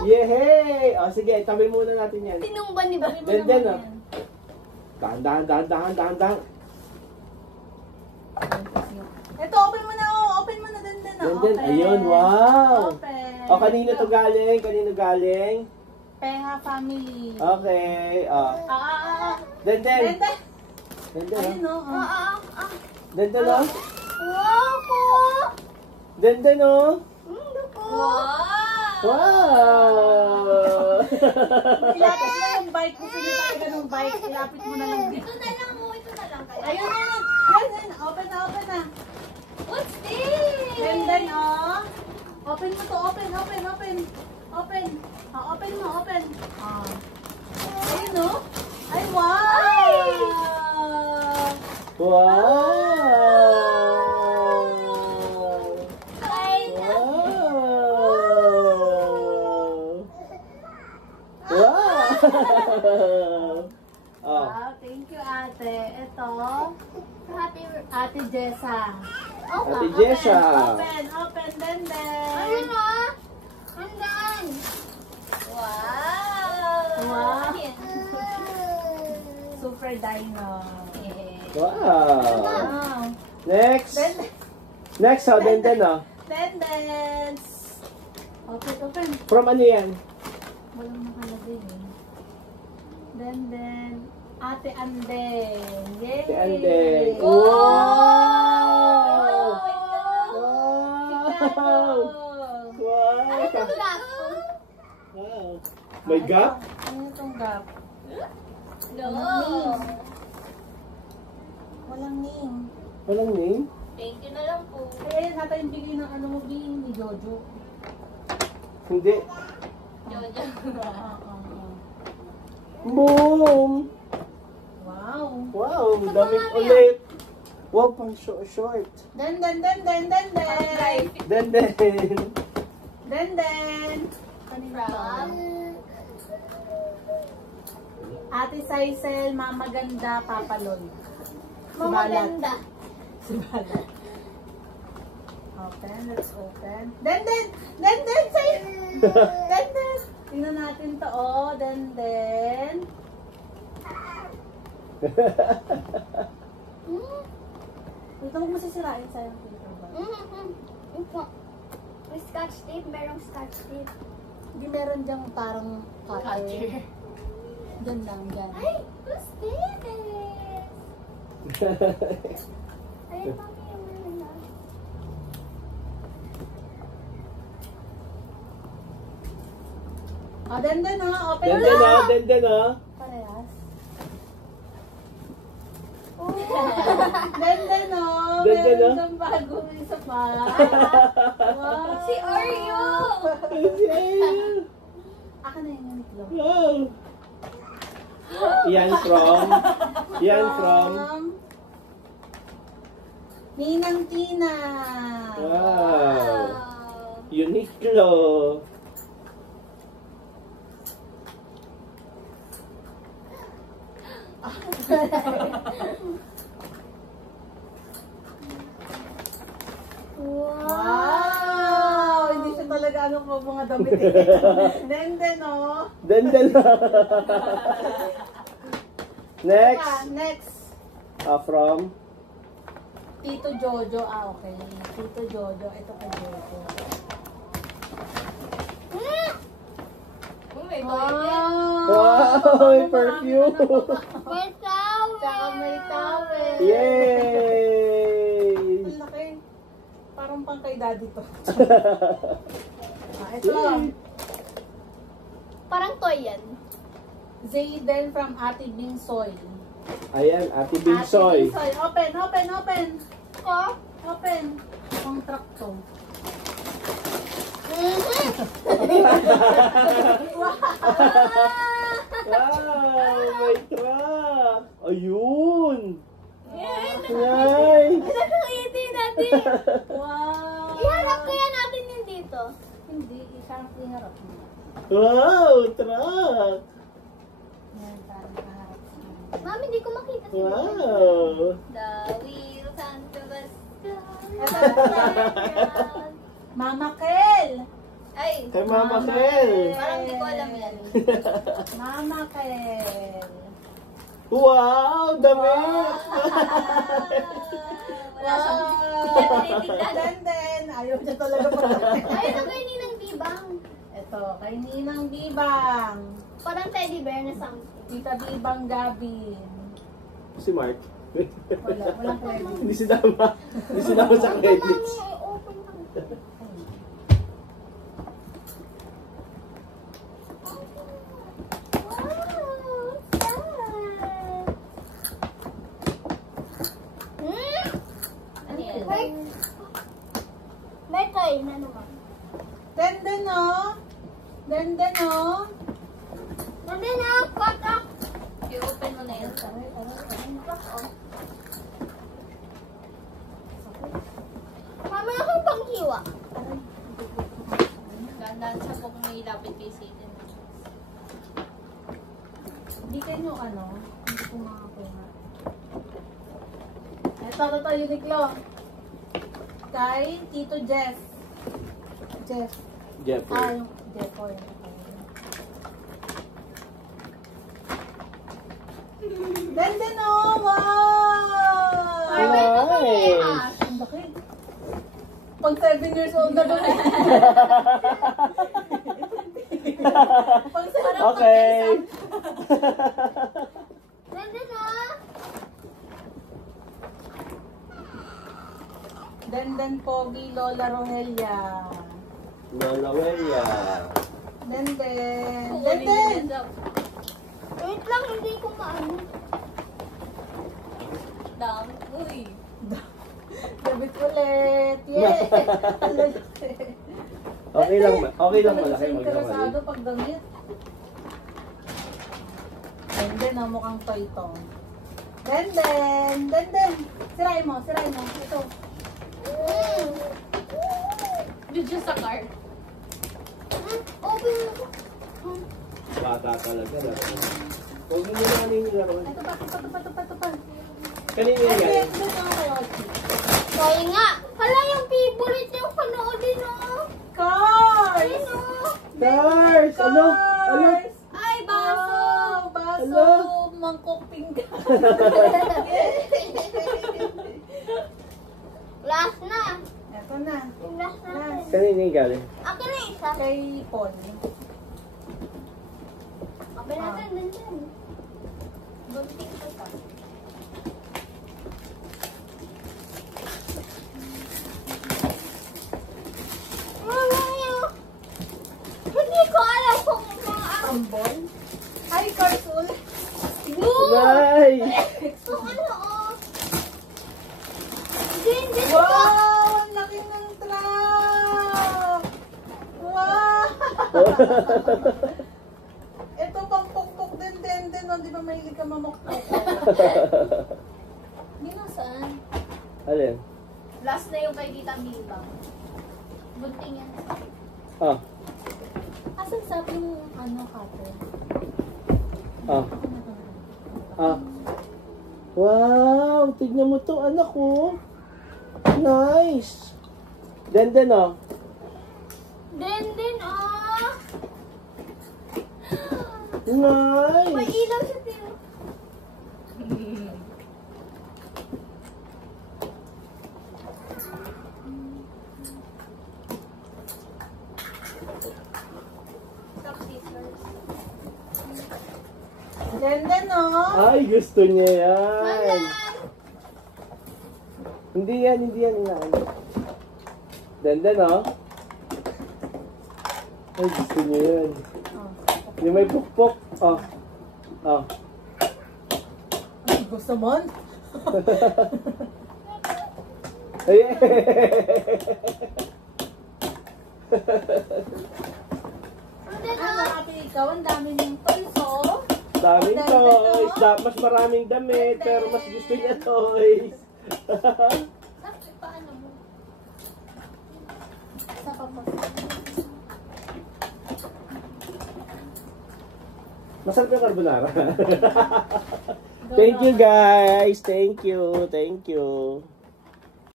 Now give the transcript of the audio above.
Yehey! O, sige, tabi muna natin yan. Tinumban ni Bobby mo Then, naman yan. Dahan. Ito, open mo na, oh. Open mo na din. Then, Open. ayun, wow! Open. O, kanino to galing? Kanino galing? Peha family. Okay, o. Then. Then. Then, Ayun, o. oh. Then, o. Wow po! Then, o. Wow! Wow! Ilapit mo yung bike. Gusto niyo talaga ng bike. Ilapit mo na lang dito. Ito na lang mo, ito na lang kaya. Ayun. Open na. What's this? Then, oh. Open mo to. Open. Open mo. Ayun, oh. Ay, wow! Wow! Ay, Oh. Wow, thank you, ate. Ito, happy Ate Jessa. Ate Jessa. Open, then. Ayun na. Hanggang. Wow. Wow. Ayan. Super Dino. Wow. Wow. Next. Then. Next, oh, then, oh. Then. Open. From ano yan? Walang nakalagay eh. Then. Ate Andeng. Yay! Ate Andeng. Wow! Wow! Wow! Ito lang. Wow! May gap? Ano itong gap? No. Walang name. Walang name? Thank you na lang po. Kaya nata yung bigay ng ano mo, bigay ni Jojo. Hindi. Jojo. Boom! Wow. Wow! Damit ulit! Wow, pang short. Then. Then. Kanina From? Ate Saisel, Mama Ganda, Papa Lon. Mama ganda. Si Balat. Open, let's open. Then, say. Then. Tingnan natin to, oh. Then. Ito, huwag masisirain sa'yo. May scotch tape, merong scotch tape. Hindi meron dyang parang cutter. Diyan lang, dyan. Ay, what's this? Ayun, mami, yung ano na. Then, oh. Open Then, na. oh. Then, oh. Parehas. Oh. Then, oh. Then, Meron oh. kang bagong isa pa. Wow. Si Oreo! Ako na yung itlog. Wow! Yan from Ninang Tina. Wow! Uniqlo. Wow! Hindi siya talaga ano po mga damit. Then, oh. Then. Next. Next. From Tito Jojo. Okay. Tito Jojo. Ito kay Jojo. Oh my God. wow! May perfume. May towel! Tsaka may towel. Yay! Ang laki. Parang pang kay daddy to. Ito. Parang toy yan. Zayden from Ate Bingsoy. Ayan, Ate Bingsoy. Ate Bingsoy. Open. Oh? Open. Contract to. Wow! May truck! Ayun! Yan! Yay! Nakakiti natin! Wow! Iharap kaya natin yun dito. Hindi, isang pinarap mo. Wow! Truck! Yan, parang kaharap sa amin. Mami, hindi ko makita si Mami. Wow! The wheels on the bus go Ito, round. Mama Kel! Ay, Kay Mama Kel. parang di ko alam yan. Mama Kel. Wow, damit! Wala siyang Wow! Denden, ayaw niya talaga pagkain. Ay, ito kay Ninang Bibang. Ito, kay Ninang Bibang. Parang teddy bear na something. Tita Bibang Gabin. Si Mark. Walang credit. Hindi sinama. Hindi sinama sa credits. Mami, open lang. Wow, sad. Ano yan? May toy na naman. Denden, oh. Denden, oh. Nandun na, patak. I-open mo na yun. Mama, akong panghiwa. Gandaan sa pag may lapit kay Satan. Hindi kayo ano, hindi ko makakuha. Ito, Uniqlo. Kay Tito Jeff. Jeff. Jeffrey. Yung Jeff. Denden, oh! Wow! Ay, may ito Nice. parehas. Ang laki. Pag 7 years old na doon. Pag 7 Okay. Nandun na. Denden Pogi Lola Rogelia. Lola Welia. Denden. Kukunin Denden! niya daw. Wait lang, hindi ko maano. Dam. Uy. David ulit. Yay! Ang lalaki. Okay lang, okay lang Talaga malaki siya magkamali. interesado pag damit. Denden, oh, mukhang toy to. Denden! Denden! Sirain mo. Ito. Video sa card. Open mo. Bata talaga. Huwag mo na kanina yung laro. Ito pa. Kanina yan. Ito na kayo. Kaya nga. Hala, yung favorite yung panoodin, oh. Cars! Ayun, oh. Cars! Ano? Cars! Ay, baso. Oh, baso! Hello? Mangkok pinggan. Last na. Ito na. Yung last natin. Kanina yung galing. Akin na isa. Kay Paul. Akin natin, nandun. Bunting ko pa. Hindi ko alam kung mga Ambon. Ay, Cars ulit. blue. Nice! Kung ano, oh. Hindi. Wow! Ang laki ng truck! Wow! Ito pang pokpok din. Oh, di ba mahilig ka mamokpok? Hindi na saan. Alin? Last na yung kay Tita Bibang. Bunting yan. Ah. Asan sa yung ano cutter? Ah. Ah. Wow! Tignan mo to, anak ko. Nice! Denden, oh. Din, oh. May Nice! ilaw siya, Tio. Stop scissors. Denden, oh! Ay, gusto niya yan. Malan! Hindi yan. Denden, oh. Ay, gusto niya yan. Yung may pukpok. Oh. Oh. Ay, gusto mo? Ay, Nandun, Ano, oh. ate ikaw, ang dami niyong toys, oh! daming Denden, toys. oh. Mas maraming damit, pero mas gusto niya toys. Paano mo? Sa papa. Masarap yung carbonara. Thank you guys. Thank you.